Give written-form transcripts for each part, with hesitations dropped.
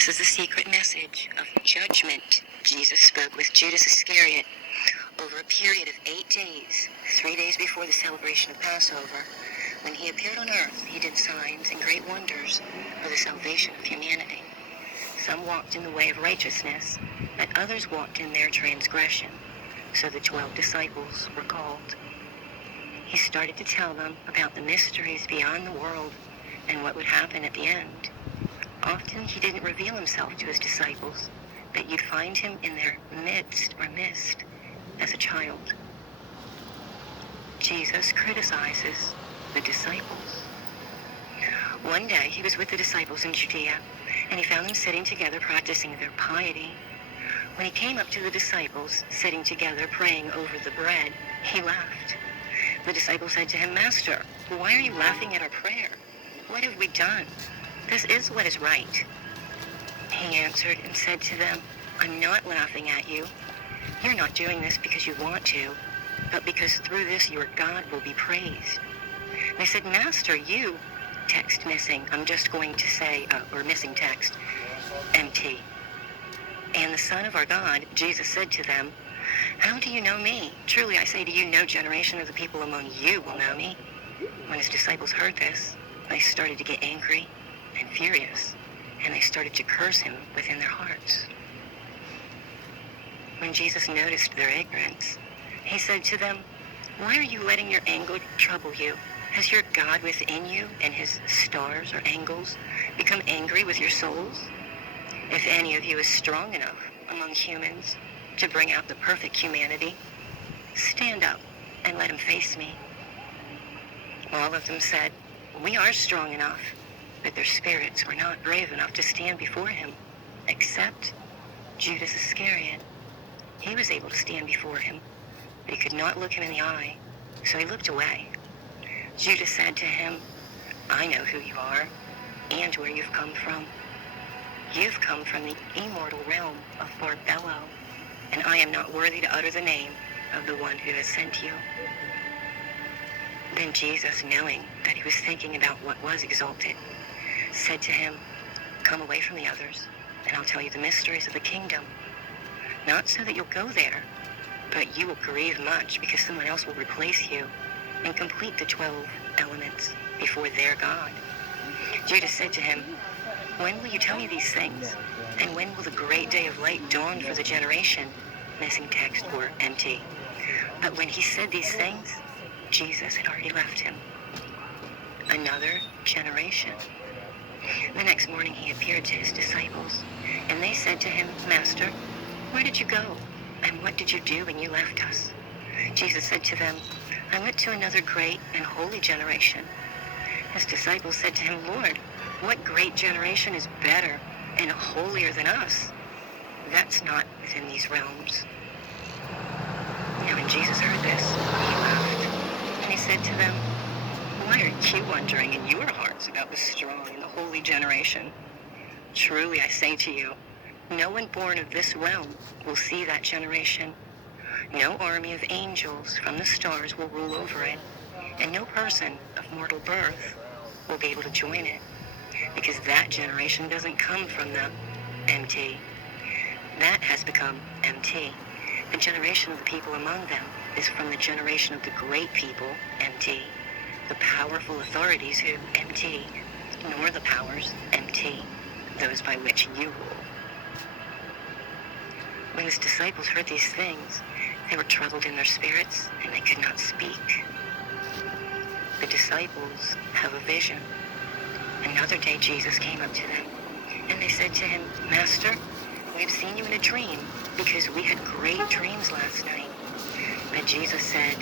This is the secret message of judgment Jesus spoke with Judas Iscariot over a period of 8 days, 3 days before the celebration of Passover. When he appeared on earth, he did signs and great wonders for the salvation of humanity. Some walked in the way of righteousness, but others walked in their transgression. So the 12 disciples were called. He started to tell them about the mysteries beyond the world and what would happen at the end. Often he didn't reveal himself to his disciples, but you'd find him in their midst or mist as a child. Jesus criticizes the disciples. One day he was with the disciples in Judea, and he found them sitting together practicing their piety. When he came up to the disciples sitting together praying over the bread, he laughed. The disciples said to him, "Master, why are you laughing at our prayer? What have we done? This is what is right." He answered and said to them, "I'm not laughing at you. You're not doing this because you want to, but because through this your God will be praised." They said, "Master, you," text missing, I'm just going to say, or missing text, MT. "And the Son of our God," Jesus said to them, "How do you know me? Truly I say to you, no generation of the people among you will know me." When his disciples heard this, they started to get angry and furious, and they started to curse him within their hearts. When Jesus noticed their ignorance, he said to them, "Why are you letting your anger trouble you? Has your God within you and his stars or angels become angry with your souls? If any of you is strong enough among humans to bring out the perfect humanity, stand up and let him face me." All of them said, "We are strong enough," but their spirits were not brave enough to stand before him, except Judas Iscariot. He was able to stand before him, but he could not look him in the eye, so he looked away. Judas said to him, "I know who you are and where you've come from. You've come from the immortal realm of Barbello, and I am not worthy to utter the name of the one who has sent you." Then Jesus, knowing that he was thinking about what was exalted, said to him, "Come away from the others, and I'll tell you the mysteries of the kingdom. Not so that you'll go there, but you will grieve much because someone else will replace you and complete the 12 elements before their God." Judas said to him, "When will you tell me these things? And when will the great day of light dawn for the generation?" Missing text or MT. But when he said these things, Jesus had already left him. Another generation. The next morning he appeared to his disciples, and they said to him, "Master, where did you go? And what did you do when you left us?" Jesus said to them, "I went to another great and holy generation." His disciples said to him, "Lord, what great generation is better and holier than us? That's not within these realms." Now when Jesus heard this, he laughed, and he said to them, "Why are you wondering in your hearts about the strong and the holy generation? Truly I say to you, no one born of this realm will see that generation. No army of angels from the stars will rule over it, and no person of mortal birth will be able to join it, because that generation doesn't come from the MT. That has become MT. The generation of the people among them is from the generation of the great people, MT, the powerful authorities who, MT, nor the powers, MT, those by which you rule." When his disciples heard these things, they were troubled in their spirits, and they could not speak. The disciples have a vision. Another day Jesus came up to them, and they said to him, "Master, we've seen you in a dream, because we had great dreams last night." But Jesus said,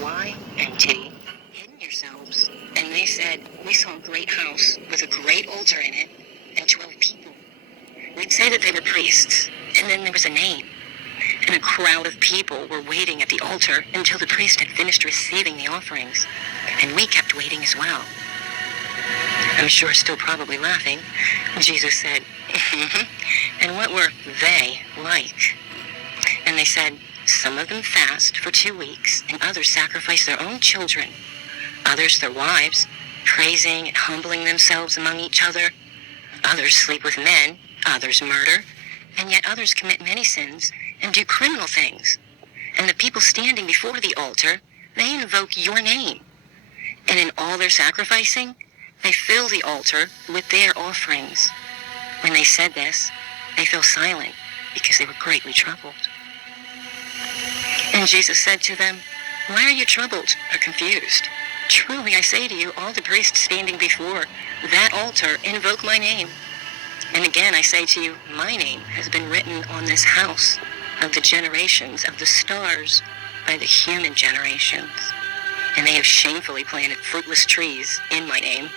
"Why, MT, hidden yourselves?" And they said, "We saw a great house with a great altar in it, and 12 people. We'd say that they were priests, and then there was a name. And a crowd of people were waiting at the altar until the priest had finished receiving the offerings, and we kept waiting as well." I'm sure still probably laughing, Jesus said, "And what were they like?" And they said, "Some of them fast for 2 weeks, and others sacrifice their own children, others their wives, praising and humbling themselves among each other. Others sleep with men, Others murder, and yet others commit many sins and do criminal things. And the people standing before the altar, they invoke your name. And in all their sacrificing, they fill the altar with their offerings." When they said this, they fell silent because they were greatly troubled. And Jesus said to them, "Why are you troubled or confused? Truly I say to you, all the priests standing before that altar invoke my name. And again I say to you, my name has been written on this house of the generations of the stars by the human generations. And they have shamefully planted fruitless trees in my name."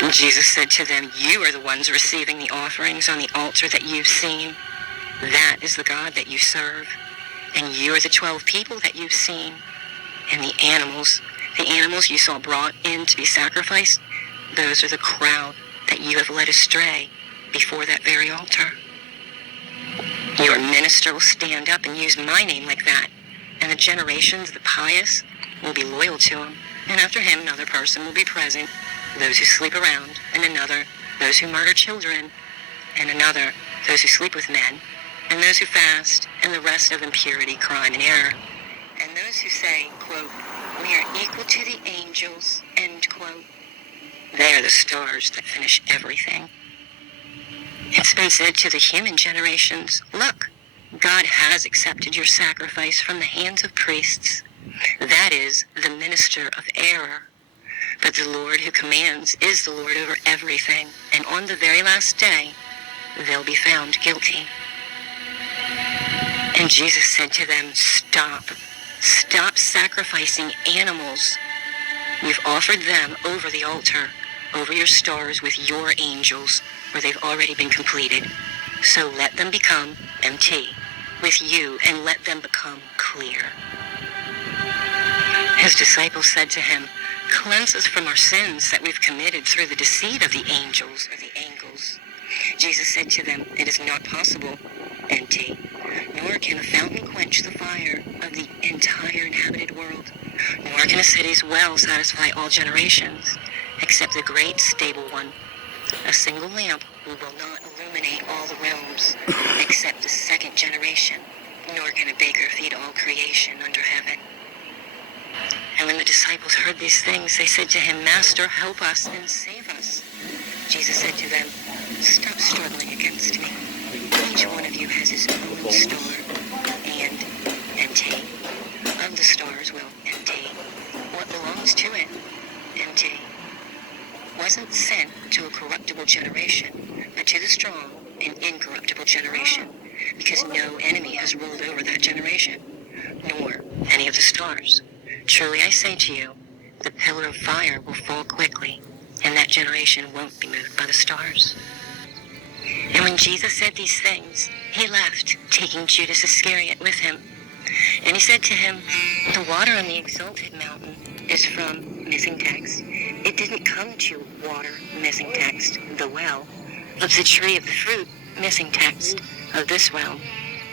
And Jesus said to them, "You are the ones receiving the offerings on the altar that you've seen. That is the God that you serve. And you are the 12 people that you've seen. And the animals you saw brought in to be sacrificed, those are the crowd that you have led astray before that very altar. Your minister will stand up and use my name like that, and the generations of the pious will be loyal to him. And after him, another person will be present, those who sleep around, and another, those who murder children, and another, those who sleep with men, and those who fast, and the rest of impurity, crime, and error. And those who say, quote, 'We are equal to the angels,' end quote, they are the stars that finish everything. It's been said to the human generations, 'Look, God has accepted your sacrifice from the hands of priests. That is, the minister of error. But the Lord who commands is the Lord over everything, and on the very last day, they'll be found guilty.' And Jesus said to them, 'Stop sacrificing animals. You've offered them over the altar, over your stars with your angels, where they've already been completed. So let them become empty with you, and let them become clear.' His disciples said to him, 'Cleanse us from our sins that we've committed through the deceit of the angels,' or the angles. Jesus said to them, 'It is not possible, empty, nor can a fountain quench the fire of the entire inhabited world, nor can a city's well satisfy all generations, except the great stable one. A single lamp will not illuminate all the realms, except the second generation, nor can a baker feed all creation under heaven.' And when the disciples heard these things, they said to him, 'Master, help us and save us.' Jesus said to them, 'Stop struggling against me. Each one of you has his own star, and empty. Of the stars will empty. What belongs to it, empty. Wasn't sent to a corruptible generation, but to the strong and incorruptible generation, because no enemy has ruled over that generation, nor any of the stars. Truly I say to you, the pillar of fire will fall quickly, and that generation won't be moved by the stars.' And when Jesus said these things, he left, taking Judas Iscariot with him. And he said to him, 'The water on the exalted mountain is from,' missing text. 'It didn't come to water,' missing text, 'the well. Of the tree of the fruit,' missing text, 'of this well,'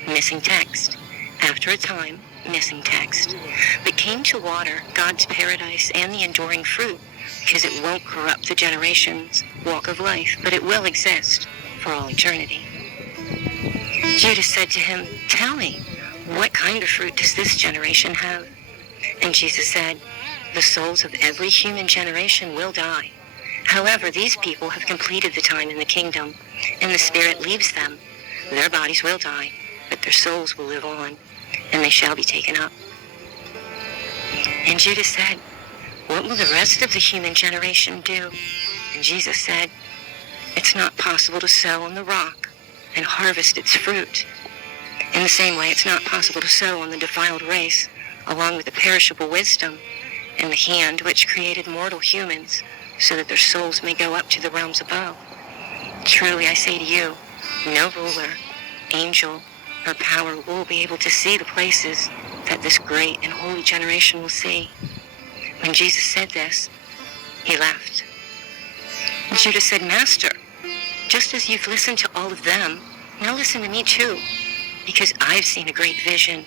missing text. After a time,' missing text. 'But came to water, God's paradise and the enduring fruit, because it won't corrupt the generation's walk of life, but it will exist for all eternity.' Judas said to him, 'Tell me, what kind of fruit does this generation have?' And Jesus said, 'The souls of every human generation will die. However, these people have completed the time in the kingdom, and the Spirit leaves them. Their bodies will die, but their souls will live on, and they shall be taken up.' And Judas said, 'What will the rest of the human generation do?' And Jesus said, 'It's not possible to sow on the rock and harvest its fruit. In the same way, it's not possible to sow on the defiled race, along with the perishable wisdom, and the hand which created mortal humans, so that their souls may go up to the realms above. Truly I say to you, no ruler, angel, or power will be able to see the places that this great and holy generation will see.' When Jesus said this, he left. And Judas said, 'Master, just as you've listened to all of them, now listen to me too, because I've seen a great vision.'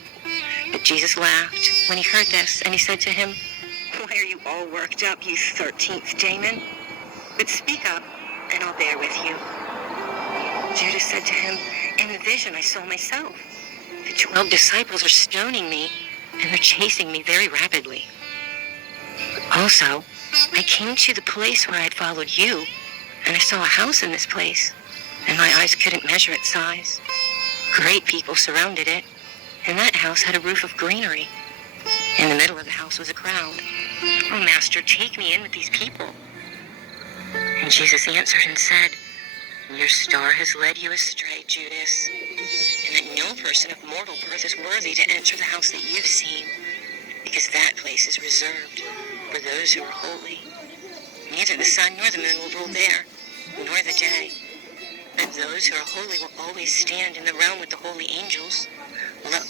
But Jesus laughed when he heard this, and he said to him, 'Why are you all worked up, you 13th demon? But speak up, and I'll bear with you.' Judas said to him, in the vision I saw myself. The 12 disciples are stoning me, and they're chasing me very rapidly. Also, I came to the place where I had followed you, and I saw a house in this place, and my eyes couldn't measure its size. Great people surrounded it, and that house had a roof of greenery. In the middle of the house was a crowd. Oh, Master, take me in with these people. And Jesus answered and said, your star has led you astray, Judas, and that no person of mortal birth is worthy to enter the house that you've seen, because that place is reserved for those who are holy. Neither the sun nor the moon will rule there, nor the day. But those who are holy will always stand in the realm with the holy angels. Look,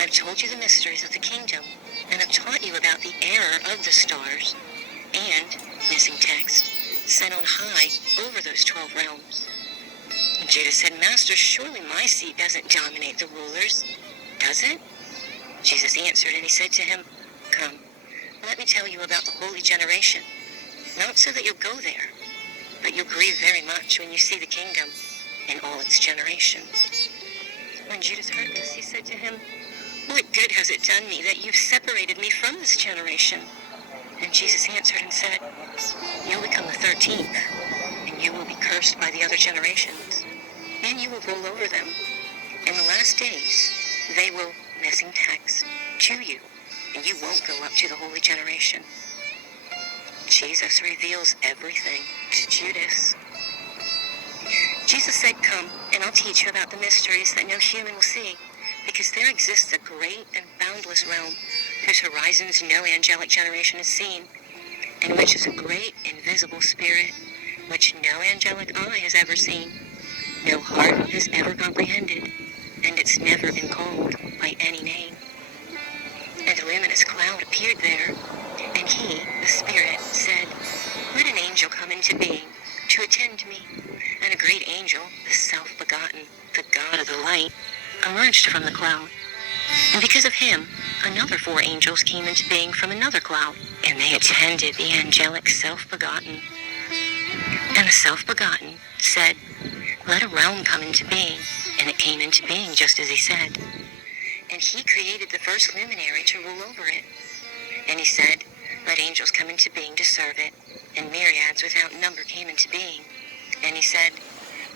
I've told you the mysteries of the kingdom, and I've taught you about the error of the stars, and, missing text, set on high over those 12 realms. And Judas said, Master, surely my seat doesn't dominate the rulers, does it? Jesus answered, and he said to him, come, let me tell you about the holy generation, not so that you'll go there, but you'll grieve very much when you see the kingdom in all its generations. When Judas heard this, he said to him, what good has it done me that you've separated me from this generation? And Jesus answered and said, you'll become the 13th, and you will be cursed by the other generations, and you will rule over them. In the last days, they will, missing text, to you, and you won't go up to the holy generation. Jesus reveals everything to Judas. Jesus said, come, and I'll teach you about the mysteries that no human will see, because there exists a great and boundless realm whose horizons no angelic generation has seen, and which is a great invisible spirit, which no angelic eye has ever seen, no heart has ever comprehended, and it's never been called by any name. And a luminous cloud appeared there, and he, the Spirit, said, let an angel come into being to attend me. And a great angel, the self-begotten, the God of the light, emerged from the cloud. And because of him, another 4 angels came into being from another cloud, and they attended the angelic self-begotten. And the self-begotten said, let a realm come into being, and it came into being just as he said. And he created the first luminary to rule over it. And he said, let angels come into being to serve it, and myriads without number came into being. And he said,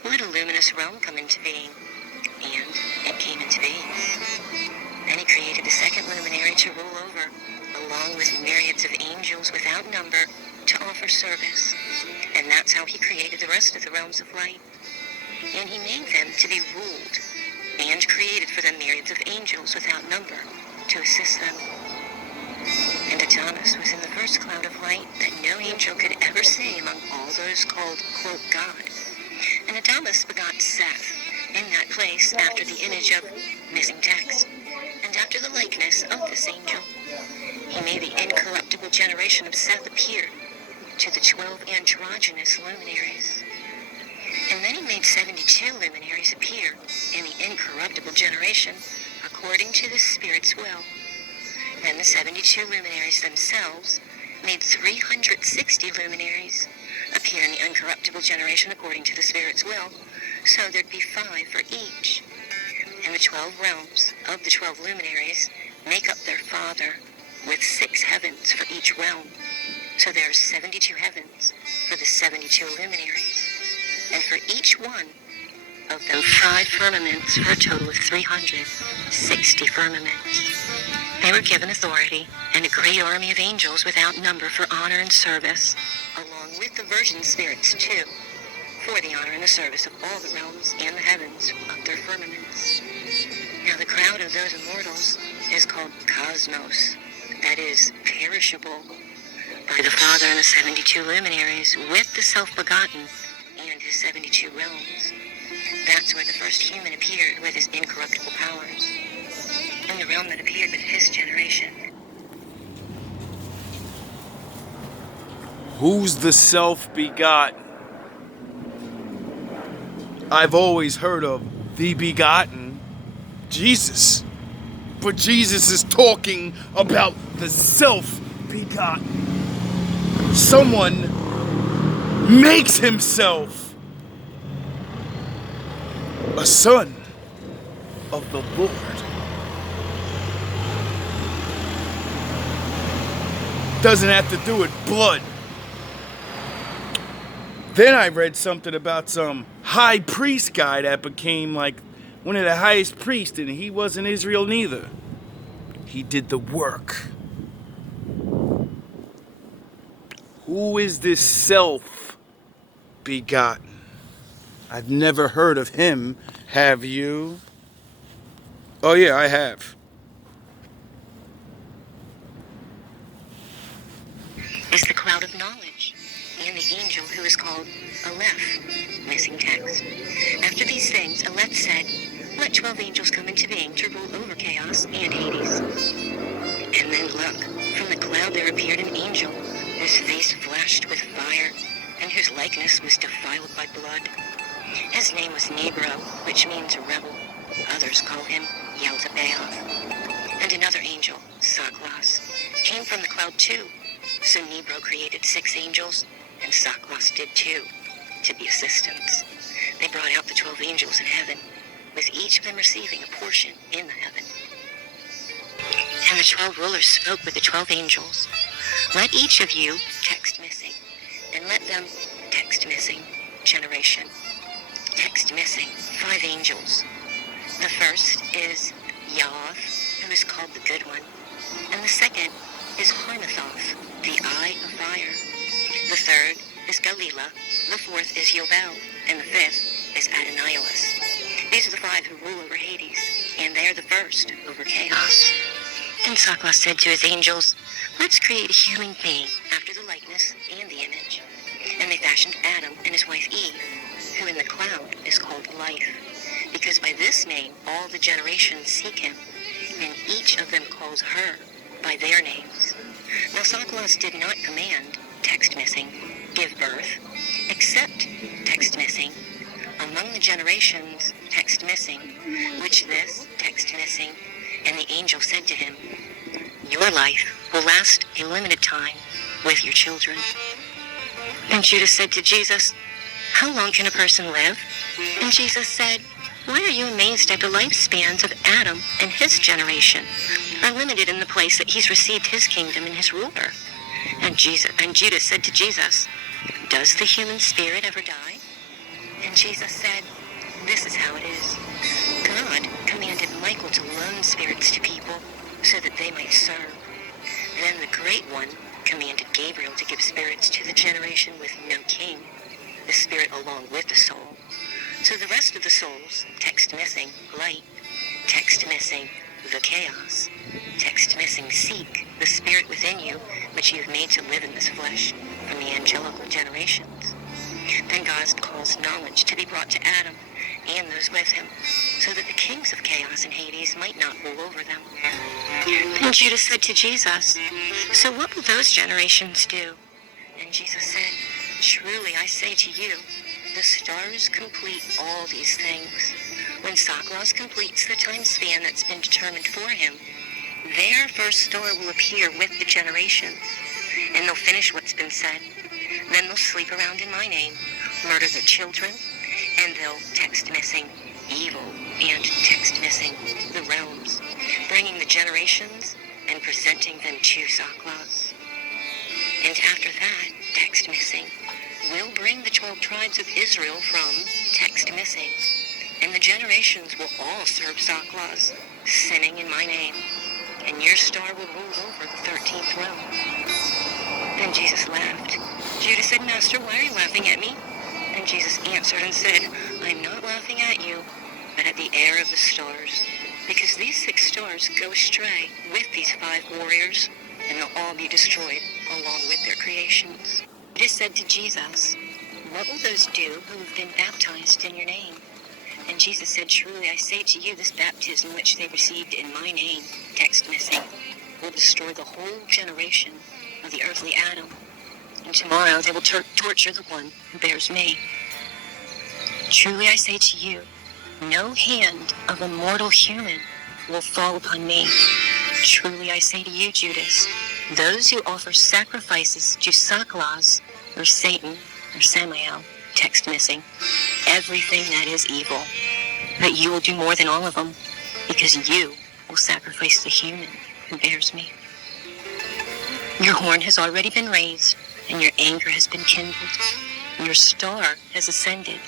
let a luminous realm come into being, and it came into being. Then he created the second luminary to rule over, along with myriads of angels without number to offer service. And that's how he created the rest of the realms of light. And he made them to be ruled, and created for them myriads of angels without number to assist them. And Thomas was in the first cloud of light that no angel could ever see among all those called, quote, God. And Thomas begot Seth in that place after the image of, missing text, and after the likeness of this angel. He made the incorruptible generation of Seth appear to the 12 androgynous luminaries. And then he made 72 luminaries appear in the incorruptible generation according to the Spirit's will. Then the 72 luminaries themselves made 360 luminaries appear in the incorruptible generation according to the Spirit's will, so there'd be 5 for each. And the 12 realms of the 12 luminaries make up their Father, with 6 heavens for each realm. So there's 72 heavens for the 72 luminaries, and for each one of them 5 firmaments, for a total of 360 firmaments. They were given authority and a great army of angels without number for honor and service, along with the virgin spirits too, for the honor and the service of all the realms and the heavens of their firmaments. Now the crowd of those immortals is called cosmos, that is, perishable, by the Father and the 72 luminaries, with the self-begotten and his 72 realms. That's where the first human appeared with his incorruptible powers, in the realm that appeared with his generation. Who's the self-begotten? I've always heard of the begotten, Jesus. But Jesus is talking about the self-begotten. Someone makes himself. a son of the Lord. Doesn't have to do with blood. Then I read something about some high priest guy that became like one of the highest priests, and he wasn't Israel neither. He did the work. Who is this self-begotten? I've never heard of him. Have you? Oh yeah, I have. Is the cloud of knowledge, and the angel who is called Aleph, missing text. After these things, Aleph said, "Let 12 angels come into being to rule over chaos and Hades." And then look, from the cloud there appeared an angel, whose face flashed with fire, and whose likeness was defiled by blood. His name was Nebro, which means rebel. Others call him Yaldabaoth. And another angel, Saklas, came from the cloud too. So Nebro created 6 angels, and Saklas did too, to be assistants. They brought out the 12 angels in heaven, with each of them receiving a portion in the heaven. And the 12 rulers spoke with the 12 angels. Let each of you text missing, and let them text missing generation. Text missing 5 angels. The first is Yaoth, who is called the Good One, and the second is Harmathoth, the Eye of Fire. The third is Galila, the fourth is Yobel, and the fifth is Adonaios. These are the 5 who rule over Hades, and they are the first over chaos. And Saklas said to his angels, "Let's create a human being after the likeness and the image." And they fashioned Adam and his wife Eve, who in the cloud is called Life, because by this name all the generations seek him, and each of them calls her by their names. Now Saklas did not command, text missing, give birth, except, text missing, among the generations, text missing, which this, text missing, and the angel said to him, "Your life will last a limited time with your children." And Judas said to Jesus, "How long can a person live?" And Jesus said, "Why are you amazed at the lifespans of Adam and his generation? Are limited in the place that he's received his kingdom and his ruler." And Judas said to Jesus, "Does the human spirit ever die?" And Jesus said, "This is how it is. God commanded Michael to loan spirits to people so that they might serve. Then the Great One commanded Gabriel to give spirits to the generation with no king, the spirit along with the soul. So the rest of the souls, text missing, light, text missing, the chaos, text missing, seek the spirit within you, which you've made to live in this flesh from the angelical generations. Then God calls knowledge to be brought to Adam and those with him, so that the kings of chaos and Hades might not rule over them." And Judas said to Jesus, "So what will those generations do?" And Jesus said, "Truly I say to you, the stars complete all these things. When Saklas completes the time span that's been determined for him, their first star will appear with the generations, and they'll finish what's been said. Then they'll sleep around in my name, murder their children, and they'll text missing evil and text missing the realms, bringing the generations and presenting them to Saklas. And after that, text missing, will bring the 12 tribes of Israel from text missing, and the generations will all serve Saklas, sinning in my name, and your star will rule over the 13th realm." Then Jesus laughed. Judas said, "Master, why are you laughing at me?" And Jesus answered and said, "I'm not laughing at you, but at the heir of the stars, because these 6 stars go astray with these 5 warriors, and they'll all be destroyed along with their creations." Judas said to Jesus, "What will those do who have been baptized in your name?" And Jesus said, "Truly I say to you, this baptism which they received in my name, text missing, will destroy the whole generation of the earthly Adam. And tomorrow they will torture the one who bears me. Truly I say to you, no hand of a mortal human will fall upon me. Truly I say to you, Judas, those who offer sacrifices to Saklas, or Satan, or Samael, text missing, everything that is evil, But you will do more than all of them, because you will sacrifice the human who bears me. Your horn has already been raised, and your anger has been kindled. Your star has ascended,